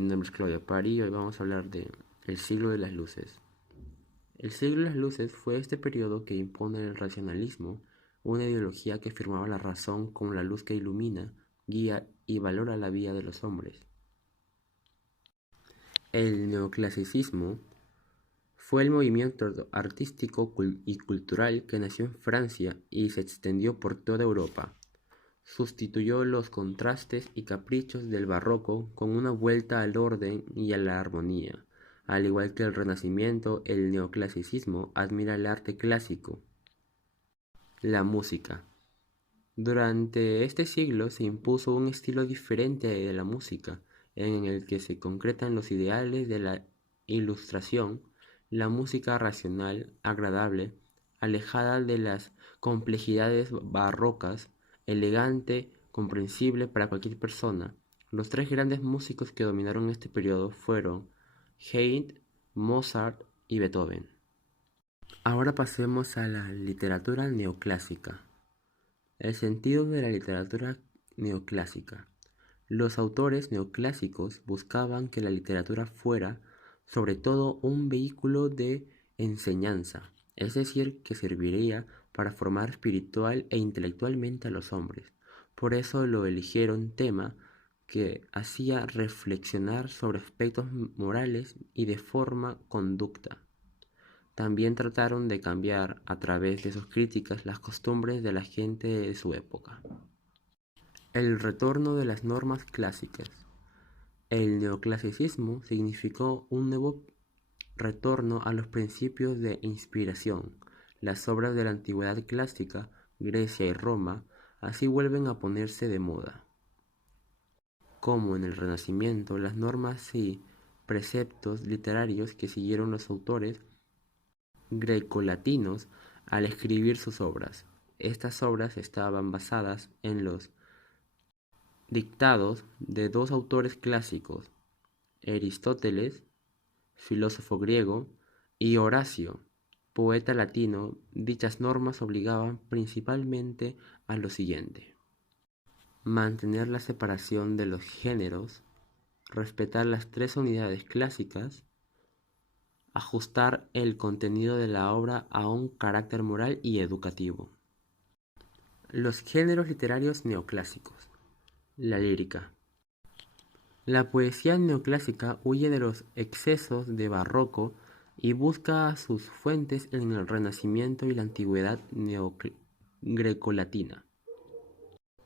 Mi nombre es Claudia Pari y hoy vamos a hablar de el siglo de las luces. El siglo de las luces fue este periodo que impone el racionalismo, una ideología que afirmaba la razón como la luz que ilumina, guía y valora la vida de los hombres. El neoclasicismo fue el movimiento artístico y cultural que nació en Francia y se extendió por toda Europa. Sustituyó los contrastes y caprichos del barroco con una vuelta al orden y a la armonía. Al igual que el Renacimiento, el neoclasicismo admira el arte clásico. La música. Durante este siglo se impuso un estilo diferente de la música, en el que se concretan los ideales de la ilustración, la música racional, agradable, alejada de las complejidades barrocas, elegante, comprensible para cualquier persona. Los tres grandes músicos que dominaron este periodo fueron Haydn, Mozart y Beethoven. Ahora pasemos a la literatura neoclásica. El sentido de la literatura neoclásica. Los autores neoclásicos buscaban que la literatura fuera, sobre todo, un vehículo de enseñanza, es decir, que serviría para formar espiritual e intelectualmente a los hombres. Por eso lo eligieron tema que hacía reflexionar sobre aspectos morales y de forma conducta. También trataron de cambiar a través de sus críticas las costumbres de la gente de su época. El retorno de las normas clásicas. El neoclasicismo significó un nuevo retorno a los principios de inspiración. Las obras de la antigüedad clásica, Grecia y Roma, así vuelven a ponerse de moda. Como en el Renacimiento, las normas y preceptos literarios que siguieron los autores grecolatinos al escribir sus obras. Estas obras estaban basadas en los dictados de dos autores clásicos, Aristóteles, filósofo griego, y Horacio, poeta latino. Dichas normas obligaban principalmente a lo siguiente: mantener la separación de los géneros, respetar las tres unidades clásicas, ajustar el contenido de la obra a un carácter moral y educativo. Los géneros literarios neoclásicos. La lírica. La poesía neoclásica huye de los excesos de barroco y busca sus fuentes en el Renacimiento y la antigüedad grecolatina.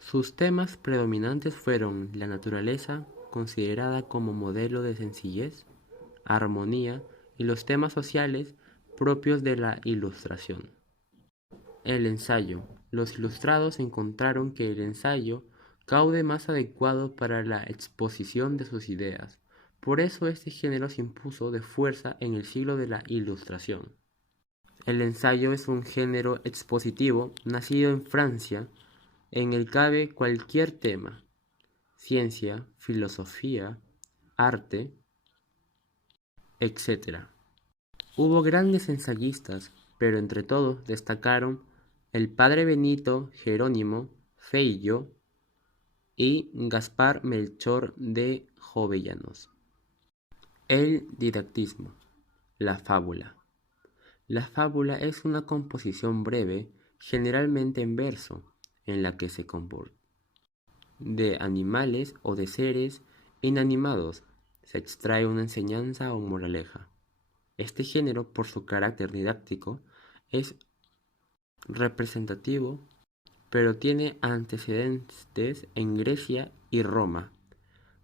Sus temas predominantes fueron la naturaleza, considerada como modelo de sencillez, armonía y los temas sociales propios de la Ilustración. El ensayo. Los ilustrados encontraron que el ensayo cauce más adecuado para la exposición de sus ideas. Por eso este género se impuso de fuerza en el siglo de la Ilustración. El ensayo es un género expositivo nacido en Francia, en el cabe cualquier tema: ciencia, filosofía, arte, etc. Hubo grandes ensayistas, pero entre todos destacaron el padre Benito Jerónimo Feijoo y Gaspar Melchor de Jovellanos. El didactismo. La fábula. La fábula es una composición breve, generalmente en verso, en la que se compone de animales o de seres inanimados se extrae una enseñanza o moraleja. Este género, por su carácter didáctico, es representativo, pero tiene antecedentes en Grecia y Roma,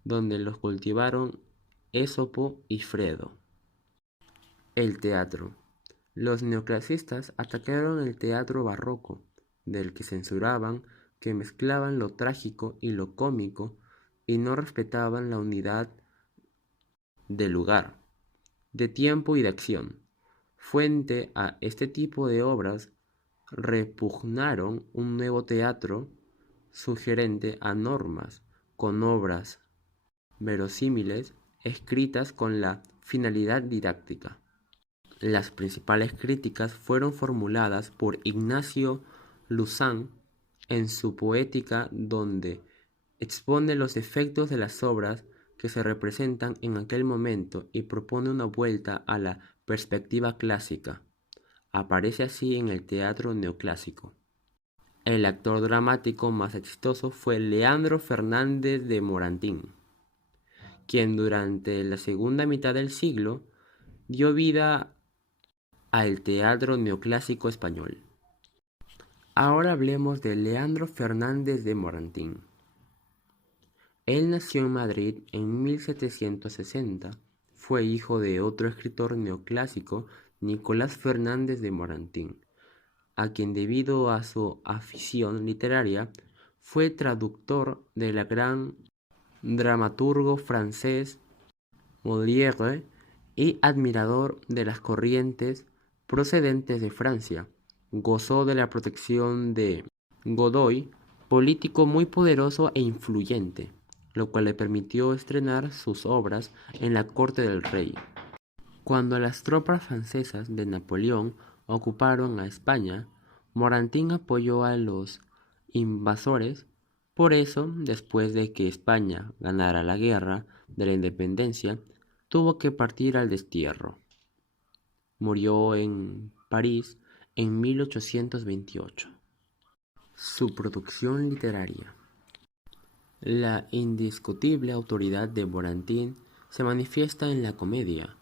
donde los cultivaron Esopo y Fredo. El teatro. Los neoclasistas atacaron el teatro barroco, del que censuraban que mezclaban lo trágico y lo cómico y no respetaban la unidad de lugar, de tiempo y de acción. Frente a este tipo de obras, repugnaron un nuevo teatro sugerente a normas, con obras verosímiles escritas con la finalidad didáctica. Las principales críticas fueron formuladas por Ignacio Luzán en su Poética, donde expone los defectos de las obras que se representan en aquel momento y propone una vuelta a la perspectiva clásica. Aparece así en el teatro neoclásico. El actor dramático más exitoso fue Leandro Fernández de Moratín, quien durante la segunda mitad del siglo dio vida al teatro neoclásico español. Ahora hablemos de Leandro Fernández de Moratín. Él nació en Madrid en 1760. Fue hijo de otro escritor neoclásico, Nicolás Fernández de Moratín, a quien debido a su afición literaria fue traductor del gran dramaturgo francés Molière y admirador de las corrientes procedentes de Francia. Gozó de la protección de Godoy, político muy poderoso e influyente, lo cual le permitió estrenar sus obras en la corte del rey. Cuando las tropas francesas de Napoleón ocuparon a España, Moratín apoyó a los invasores. Por eso, después de que España ganara la guerra de la independencia, tuvo que partir al destierro. Murió en París en 1828. Su producción literaria. La indiscutible autoridad de Moratín se manifiesta en la comedia,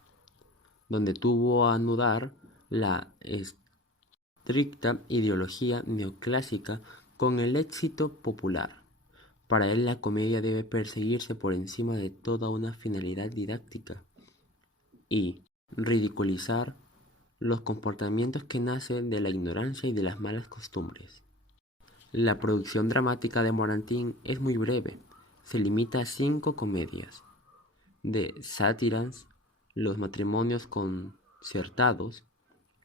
donde tuvo a anudar la estricta ideología neoclásica con el éxito popular. Para él la comedia debe perseguirse por encima de toda una finalidad didáctica y ridiculizar los comportamientos que nacen de la ignorancia y de las malas costumbres. La producción dramática de Moratín es muy breve, se limita a 5 comedias, de sátiras, Los matrimonios concertados,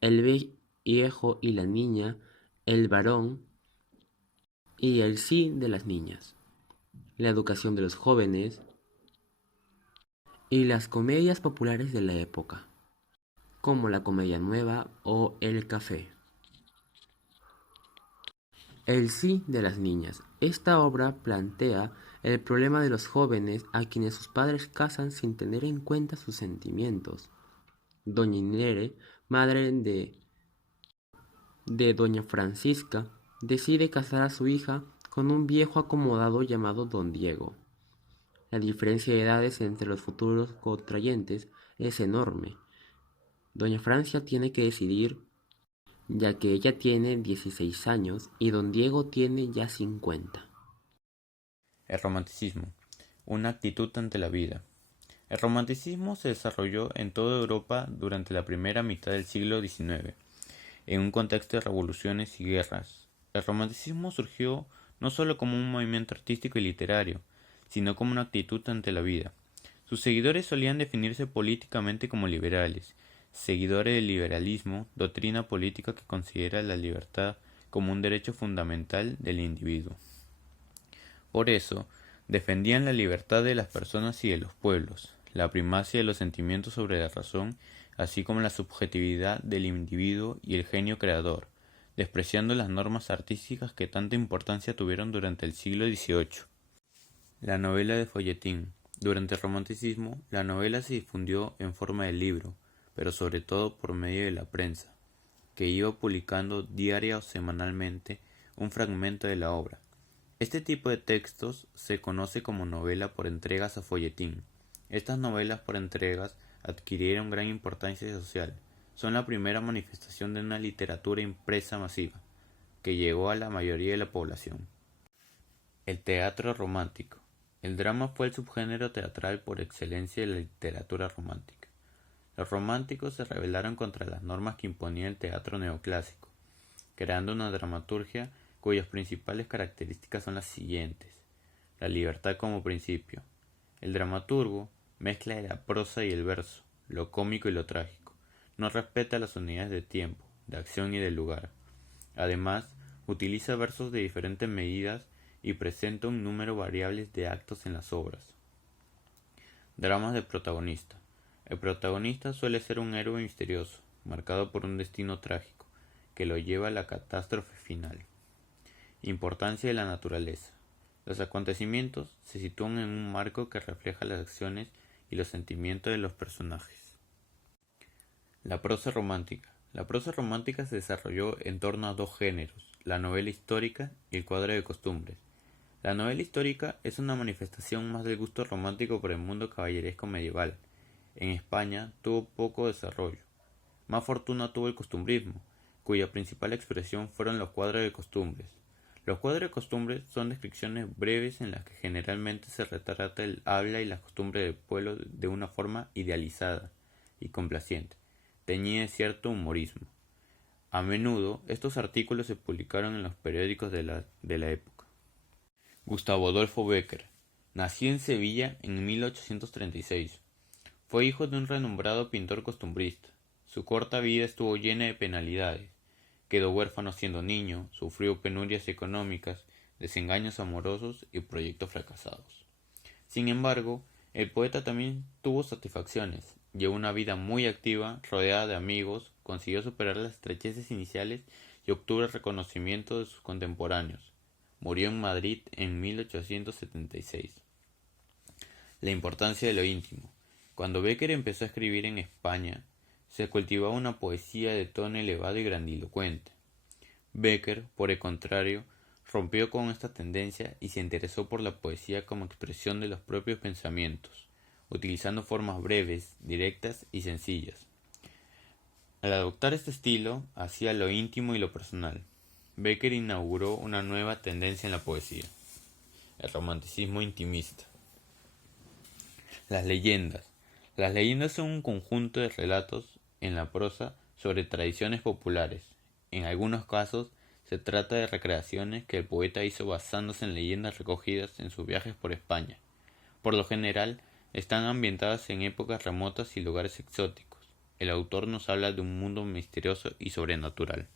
El viejo y la niña, El varón y El sí de las niñas, La educación de los jóvenes y las comedias populares de la época, como La Comedia Nueva o El Café. El sí de las niñas. Esta obra plantea el problema de los jóvenes a quienes sus padres casan sin tener en cuenta sus sentimientos. Doña Inere, madre de doña Francisca, decide casar a su hija con un viejo acomodado llamado Don Diego. La diferencia de edades entre los futuros contrayentes es enorme. Doña Francia tiene que decidir, ya que ella tiene 16 años y don Diego tiene ya 50. El romanticismo, una actitud ante la vida. El romanticismo se desarrolló en toda Europa durante la primera mitad del siglo XIX, en un contexto de revoluciones y guerras. El romanticismo surgió no solo como un movimiento artístico y literario, sino como una actitud ante la vida. Sus seguidores solían definirse políticamente como liberales, seguidores del liberalismo, doctrina política que considera la libertad como un derecho fundamental del individuo. Por eso, defendían la libertad de las personas y de los pueblos, la primacia de los sentimientos sobre la razón, así como la subjetividad del individuo y el genio creador, despreciando las normas artísticas que tanta importancia tuvieron durante el siglo XVIII. La novela de folletín. Durante el romanticismo, la novela se difundió en forma de libro, pero sobre todo por medio de la prensa, que iba publicando diaria o semanalmente un fragmento de la obra. Este tipo de textos se conoce como novela por entregas o folletín. Estas novelas por entregas adquirieron gran importancia social. Son la primera manifestación de una literatura impresa masiva, que llegó a la mayoría de la población. El teatro romántico. El drama fue el subgénero teatral por excelencia de la literatura romántica. Los románticos se rebelaron contra las normas que imponía el teatro neoclásico, creando una dramaturgia cuyas principales características son las siguientes. La libertad como principio. El dramaturgo mezcla la prosa y el verso, lo cómico y lo trágico. No respeta las unidades de tiempo, de acción y de lugar. Además, utiliza versos de diferentes medidas y presenta un número variable de actos en las obras. Dramas de protagonista. El protagonista suele ser un héroe misterioso, marcado por un destino trágico, que lo lleva a la catástrofe final. Importancia de la naturaleza. Los acontecimientos se sitúan en un marco que refleja las acciones y los sentimientos de los personajes. La prosa romántica. La prosa romántica se desarrolló en torno a dos géneros, la novela histórica y el cuadro de costumbres. La novela histórica es una manifestación más del gusto romántico por el mundo caballeresco medieval. En España tuvo poco desarrollo. Más fortuna tuvo el costumbrismo, cuya principal expresión fueron los cuadros de costumbres. Los cuadros de costumbres son descripciones breves en las que generalmente se retrata el habla y las costumbres del pueblo de una forma idealizada y complaciente, teñida de cierto humorismo. A menudo estos artículos se publicaron en los periódicos de la época. Gustavo Adolfo Bécquer nació en Sevilla en 1836. Fue hijo de un renombrado pintor costumbrista. Su corta vida estuvo llena de penalidades. Quedó huérfano siendo niño, sufrió penurias económicas, desengaños amorosos y proyectos fracasados. Sin embargo, el poeta también tuvo satisfacciones. Llevó una vida muy activa, rodeada de amigos, consiguió superar las estrecheces iniciales y obtuvo el reconocimiento de sus contemporáneos. Murió en Madrid en 1876. La importancia de lo íntimo. Cuando Bécquer empezó a escribir en España, se cultivaba una poesía de tono elevado y grandilocuente. Bécquer, por el contrario, rompió con esta tendencia y se interesó por la poesía como expresión de los propios pensamientos, utilizando formas breves, directas y sencillas. Al adoptar este estilo, hacía lo íntimo y lo personal. Bécquer inauguró una nueva tendencia en la poesía, el romanticismo intimista. Las leyendas. Las leyendas son un conjunto de relatos en la prosa sobre tradiciones populares. En algunos casos se trata de recreaciones que el poeta hizo basándose en leyendas recogidas en sus viajes por España. Por lo general, están ambientadas en épocas remotas y lugares exóticos. El autor nos habla de un mundo misterioso y sobrenatural.